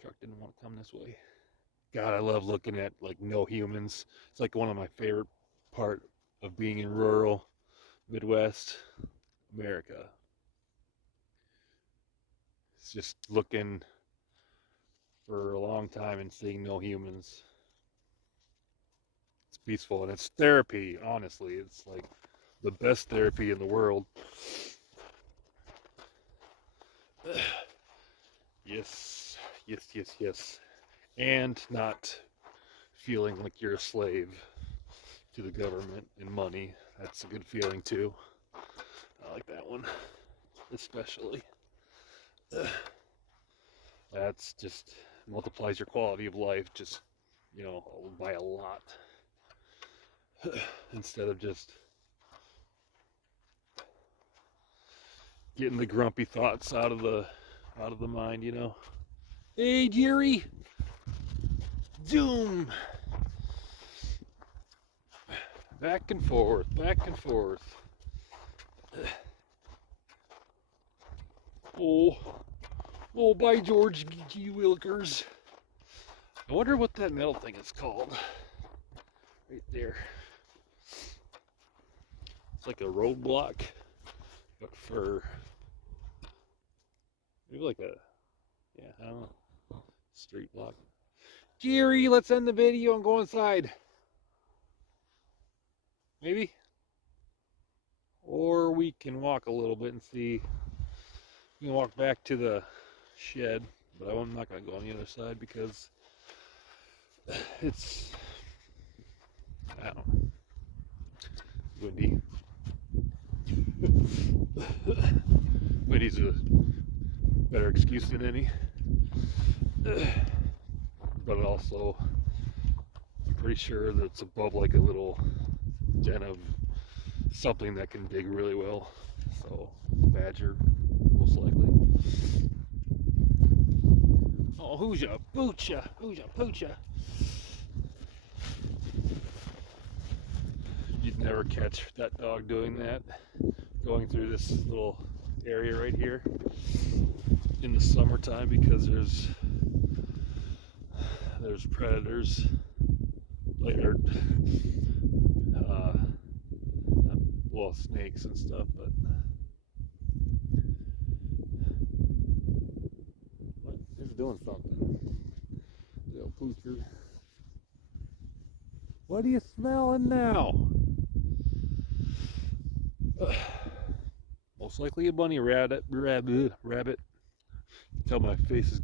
Truck didn't want to come this way. God, I love looking at like no humans. It's like one of my favorite part of being in rural Midwest America. It's just looking for a long time and seeing no humans. It's peaceful and it's therapy, honestly. It's like the best therapy in the world. Yes, yes, yes, yes. And not feeling like you're a slave to the government and money. That's a good feeling too. I like that one, especially. That's just multiplies your quality of life just, by a lot. Instead of just getting the grumpy thoughts out of the mind. Hey Jerry, zoom, back and forth, back and forth. Oh, oh, by George G. Wilkers. I wonder what that metal thing is called. Right there. It's like a roadblock, but for maybe like I don't know, street block. Jerry, let's end the video and go inside. Maybe? Or we can walk a little bit and see. We can walk back to the shed, but I'm not going to go on the other side because it's, I don't know, windy. Windy's a better excuse than any. But also, I'm pretty sure that it's above like a little den of something that can dig really well. So, badger, most likely. Oh, who's ya? Boocha! Who's ya? Poocha! You'd never catch that dog doing that. Going through this little area right here in the summertime because there's predators, later, well, snakes and stuff, but he's doing something. Little poocher. What are you smelling now? Most likely a bunny rabbit. Tell my face is